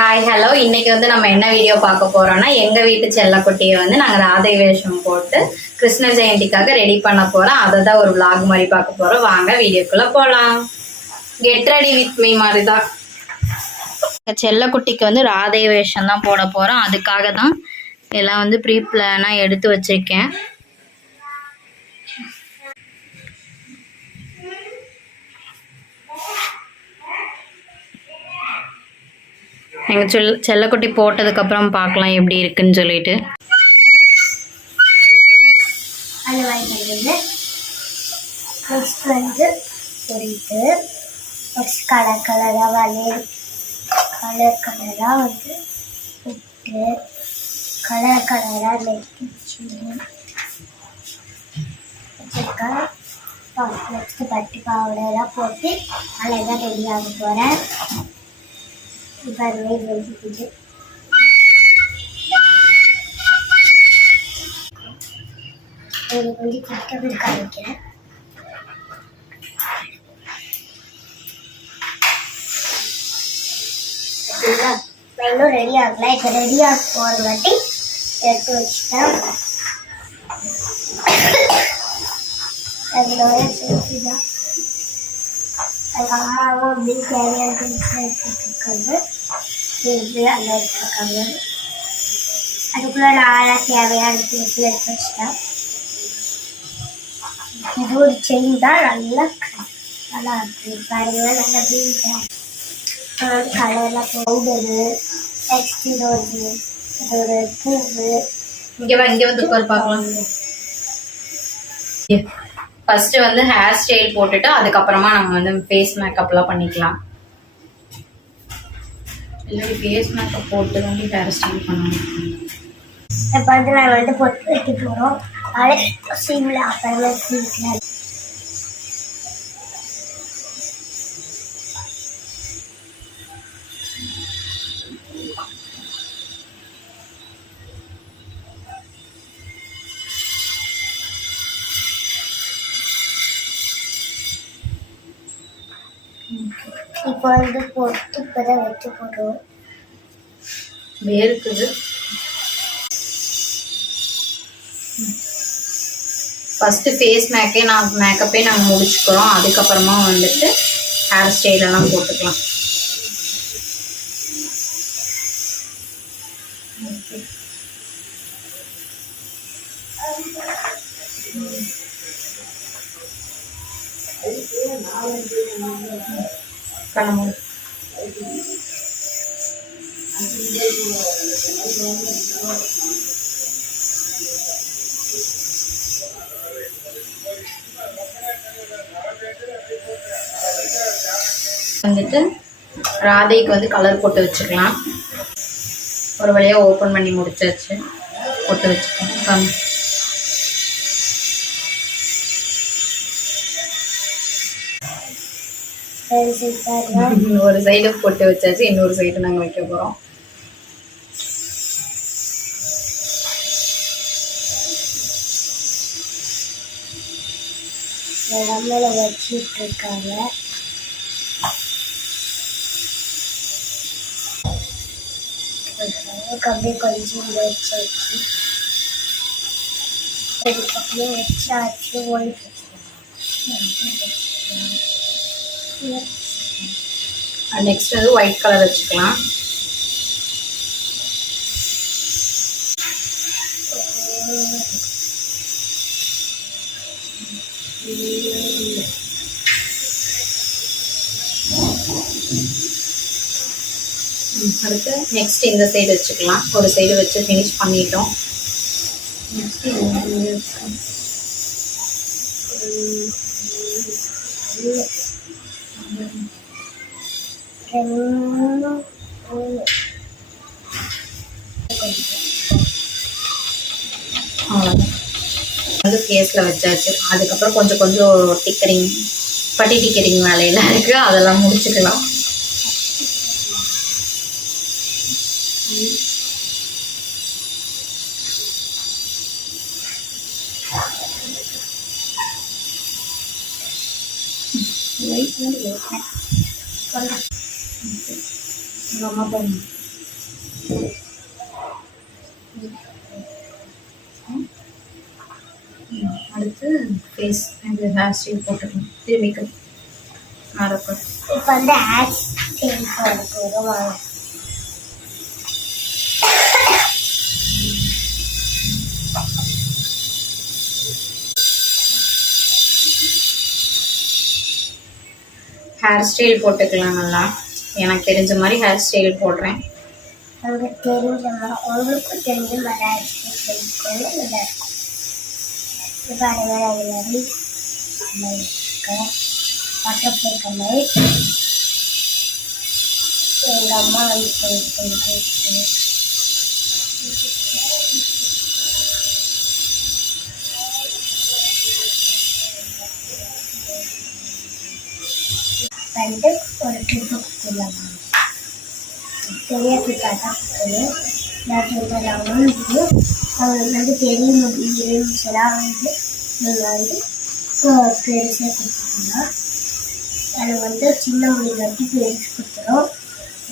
Hi hello, இன்னைக்கு வந்து நம்ம என்ன வீடியோ பார்க்க போறோம்னா, எங்க வீட்டு செல்லக்குட்டியை வந்து நாங்க ராதை வேஷம் போட்டு கிருஷ்ண ஜெயந்திக்காக ரெடி பண்ண போறோம். அதை தான் ஒரு vlog மாதிரி பார்க்க போறோம். வாங்க வீடியோக்குள்ள போலாம். கெட் ரெடி வித் மீ மாதிரி தான். செல்லக்குட்டிக்கு வந்து ராதை வேஷம் தான் போட போறோம். அதுக்காக தான் எல்லாம் வந்து ப்ரீ பிளானா எடுத்து வச்சிருக்கேன். எங்கள் செல்லக்குட்டி போட்டதுக்கப்புறம் பார்க்கலாம் எப்படி இருக்குன்னு சொல்லிட்டு. கலர் கலராக வளையல் கலர் கலராக வந்து புட்டு கலர் கலராக நெத்திச்சு வச்சுருக்கேன். நெக்ஸ்ட்டு பட்டு பாவடையெல்லாம் போட்டு அழகாக ரெடி ஆக போகிறேன். இப்போ அதுவே வெடிக்குது. எனக்கு வந்து கிட்ட காமிக்கிறேன். இன்னும் ரெடி ஆகல. இப்போ ரெடி ஆக போகிறங்காட்டி எடுத்து வச்சுட்டேன். அதில் ஒரு சேர்த்து தான் எங்கள் அம்மாவும் அப்படின்னு தேவையான திங்ஸ்லாம் எடுத்துருக்காங்க. அந்த எடுத்துருக்காங்க. அதுக்குள்ளே நான் தேவையான திங்ஸ்லாம் எடுத்து வச்சுட்டேன். இது ஒரு செயின் தான். நல்லா இருக்கு பாருங்க. நல்லா பீட்டாக கலரில் பவுடரு நெக்ஸ்ட் இது ஒரு பூவு. இங்கே வந்து பார்க்கலாம். ஃபர்ஸ்ட் வந்து ஹேர் ஸ்டைல் போட்டுட்டு அதுக்கப்புறமா நம்ம வந்து ஃபேஸ் மேக்கப்லாம் பண்ணிக்கலாம். இல்லை ஃபேஸ் மேக்கப் போட்டு வந்து ஹேர் ஸ்டைல் பண்ணணும். இப்போ வந்து நான் வந்து பொட்டு வைக்க போகிறோம். அது சீமில் அப்புறமா சீட்டில் இப்போ வந்து பொட்டு இப்போதான் வைக்க போகிறோம். வேர்க்குது. ஃபஸ்ட்டு ஃபேஸ் மேக்கப்பே நாங்கள் முடிச்சுக்கிறோம். அதுக்கப்புறமா வந்துட்டு ஹேர் ஸ்டைலெல்லாம் போட்டுக்கலாம். கண்ணு வந்துட்டு ராதைக்கு வந்து கலர் போட்டு வச்சுக்கலாம். ஒரு வழியாக ஓப்பன் பண்ணி முடிச்சாச்சு. போட்டு வச்சுக்கலாம். ஒரு சைடு போட்டு வச்சாச்சு. இன்னொரு சைடு நாங்கள் வைக்க போகிறோம். வச்சுட்டு இருக்காங்க. அப்படியே கொஞ்சம் வச்சாச்சு. அதுக்கப்புறம் வச்சாச்சு. ஒயிட் நெக்ஸ்ட் வந்து ஒயிட் கலர் வச்சுக்கலாம். அடுத்து நெக்ஸ்ட் இந்த சைடு வச்சுக்கலாம். ஒரு சைடு வச்சு ஃபினிஷ் பண்ணிட்டோம். வந்து ஃபேஸில் வச்சாச்சு. அதுக்கப்புறம் கொஞ்சம் பட்டி டிக்கரிங் வேலையெல்லாம் இருக்குது. அதெல்லாம் முடிச்சுக்கலாம். Mama அடுத்து ஃபேஸ் ஹேர் ஸ்டைல் போட்டுக்கலாம். இது மேக்கப் நடக்கும். இப்போ வந்து ஹேர் ஸ்டைல் போட போகிறோம். வாங்க. ஹேர் ஸ்டைல் போட்டுக்கலாம். நல்லா எனக்கு தெரிஞ்ச மாதிரி ஹேர் ஸ்டைல் போடுறேன். உங்களுக்கு தெரிஞ்ச மாதிரி உங்களுக்கும் தெரிஞ்ச மாதிரி ஹேர் ஸ்டைல் பண்ணிக்கோங்க. நல்லா இருக்கும். இப்போ அதே மாதிரி பட்டர்ஃப்ளை கலர் எங்கள் அம்மா வந்து போயிட்டு வந்து ஒரு கிளிப்பு கொடுத்துடலாம். பெரிய கிளிப்பாக தான் கொடுத்துருவோம். நான் சொல்கிறேன் வந்து அவங்களுக்கு வந்து பெரிய முடியும் எல்லாம் வந்து நீங்கள் வந்து பெருசாக கொடுத்துருக்கோம். அது வந்து சின்ன முடி வட்டி பெருசு கொடுத்துரும்.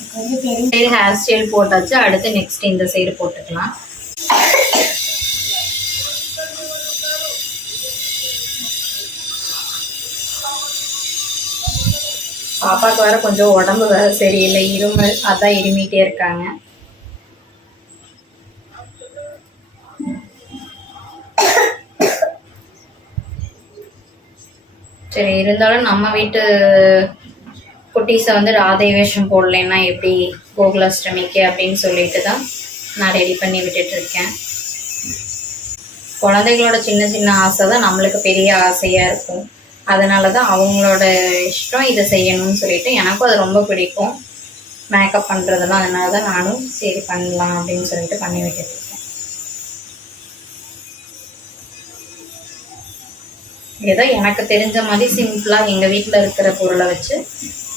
இப்போ வந்து பெரிய ஹேர் ஸ்டைல் போட்டாச்சு. அடுத்து நெக்ஸ்ட் இந்த சைடு போட்டுக்கலாம். பாப்பாவுக்கு வேற கொஞ்சம் உடம்பு வேற சரியில்லை, இருமல், அதான் இருமிட்டே இருக்காங்க. சரி, இருந்தாலும் நம்ம வீட்டு குட்டீஸை வந்து ராதை வேஷம் போடலைன்னா எப்படி கோகுலாஷ்டமிக்கு அப்படின்னு சொல்லிட்டு தான் நான் ரெடி பண்ணி விட்டுட்டு இருக்கேன். குழந்தைகளோட சின்ன சின்ன ஆசை தான் நம்மளுக்கு பெரிய ஆசையாக இருக்கும். அதனால தான் அவங்களோட இஷ்டம் இதை செய்யணும்னு சொல்லிட்டு எனக்கும் அது ரொம்ப பிடிக்கும் மேக்கப் பண்ணுறதெல்லாம். அதனால தான் நானும் சரி பண்ணலாம் அப்படின்னு சொல்லிட்டு பண்ணி விட்டுருக்கேன். ஏதோ எனக்கு தெரிஞ்ச மாதிரி சிம்பிளாக எங்கள் வீட்டில் இருக்கிற பொருளை வச்சு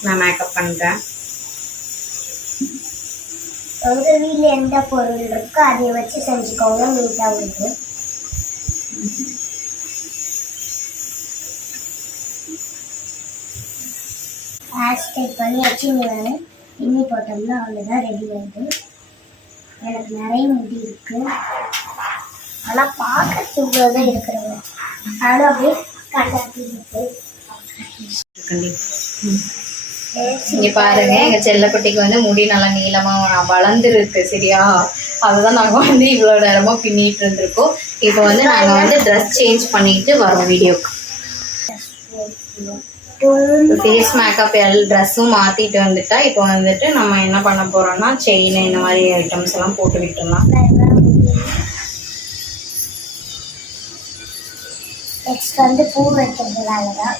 நான் மேக்கப் பண்ணுறேன். உங்கள் வீட்டில் எந்த பொருள் இருக்கோ அதை வச்சு செஞ்சுக்கோங்க, நீட்டாக இருக்கு. ஹேர் ஸ்டைல் பண்ணி வச்சு இன்னி போட்டோம்னா அவ்வளோதான், ரெடி ஆகிடுது. எனக்கு நிறைய முடி இருக்கு, ஆனால் பார்க்க இவ்வளோ தான் இருக்கிறவங்க. ஆனால் அப்படியே கட்டாட்டி இருக்கு. இங்க பாருங்க, எங்க செல்லக்குட்டிக்கு வந்து முடி நல்லா நீளமா வளர்ந்துருக்கு. சரியா, அதுதான் நாங்க வந்து இவ்வளவு நேரமா பின்னிட்டு இருந்திருக்கோம். இப்போ வந்து நாங்க வந்து ட்ரெஸ் சேஞ்ச் பண்ணிட்டு வரோம் வீடியோக்கு. ஃபேஸ் மேக்கப் ட்ரெஸ்ஸும் மாத்திட்டு வந்துட்டா இப்போ வந்துட்டு நம்ம என்ன பண்ண போறோம்னா செயின் இந்த மாதிரி ஐட்டம்ஸ் எல்லாம் போட்டு விட்டுலாம். நெக்ஸ்ட் வந்து பூ வைக்கிறதுனால தான்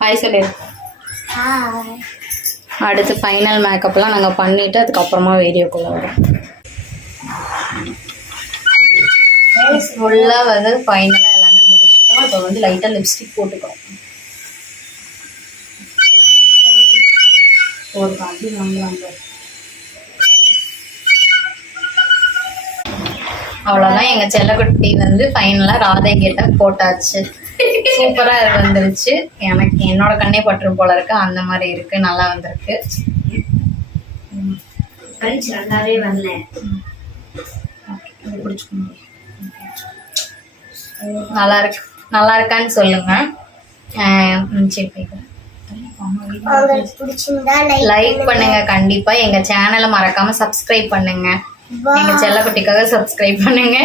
ஹாய் சொல்லு. அடுத்து ஃபைனல் மேக்கப்லாம் நாங்கள் பண்ணிவிட்டு அதுக்கப்புறமா வீடியோக்குள்ளே வரோம். ஃபுல்லாக வந்து ஃபைனலாக எல்லாமே முடிச்சிட்டோம். இப்போ வந்து லைட்டாக லிப்ஸ்டிக் போட்டுக்கிறோம். ஒரு பாட்டி வாங்கலாம். அவ்வளோதான், எங்கள் செல்லக்குட்டி வந்து ஃபைனலாக ராதை கெட்டப் போட்டாச்சு. சூப்பராக வந்துருச்சு. எனக்கு என்னோட கண்ணே பற்று போல இருக்கு, அந்த மாதிரி இருக்கு. நல்லா வந்திருக்கு. நல்லாவே வரல. நல்லா இருக்கு. நல்லா இருக்கான்னு சொல்லுங்க. லைக் பண்ணுங்க கண்டிப்பா. எங்க சேனலை மறக்காம சப்ஸ்கிரைப் பண்ணுங்க. எங்க செல்லக்குட்டிக்காக சப்ஸ்கிரைப் பண்ணுங்க.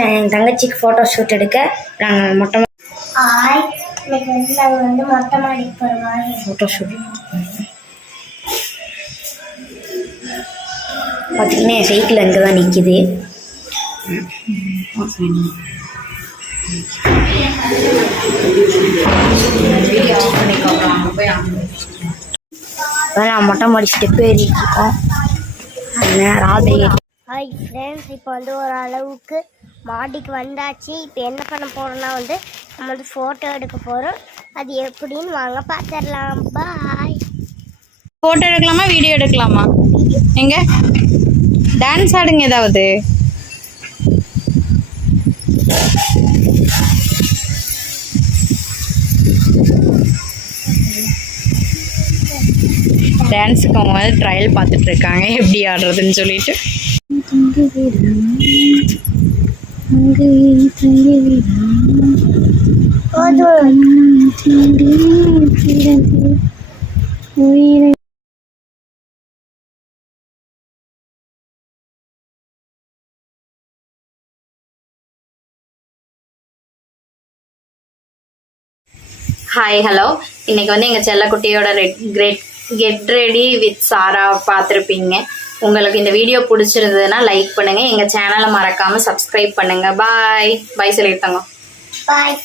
என் தங்கச்சிக்கு ஃபோட்டோ ஷூட் எடுக்க நாங்கள் மொட்டை இன்னைக்கு வந்து நாங்கள் வந்து மொட்டை மாடிக்கு போகிறோம். ஃபோட்டோ ஷூட் பார்த்தீங்கன்னா என் சைக்கிள் அங்கே தான் நிற்கிது. நான் மொட்டை மாடி ஸ்டெப் ஏறிட்டுருக்கோம். ராதை. ஹாய் ஃப்ரெண்ட்ஸ், இப்போ வந்து ஒரு அளவுக்கு மாடிக்கு வந்தாச்சு. இப்போ என்ன பண்ண போகிறோம்னா வந்து நம்ம வந்து ஃபோட்டோ எடுக்க போகிறோம். அது எப்படின்னு வாங்க பார்த்துடலாம். பாய். ஃபோட்டோ எடுக்கலாமா வீடியோ எடுக்கலாமா? எங்க டான்ஸ் ஆடுங்க ஏதாவது. டான்ஸுக்கு அவங்க வந்து ட்ரையல் பார்த்துட்டு இருக்காங்க எப்படி ஆடுறதுன்னு சொல்லிட்டு. ஹாய் ஹலோ, இன்னைக்கு வந்து எங்கள் செல்லக்குட்டியோட கெட் ரெடி வித் சாரா பார்த்துருப்பீங்க. உங்களுக்கு இந்த வீடியோ பிடிச்சிருந்ததுன்னா லைக் பண்ணுங்க, எங்கள் சேனலை மறக்காம சப்ஸ்கிரைப் பண்ணுங்க. பாய் பாய் சொல்லியிருந்தாங்க. பாய்.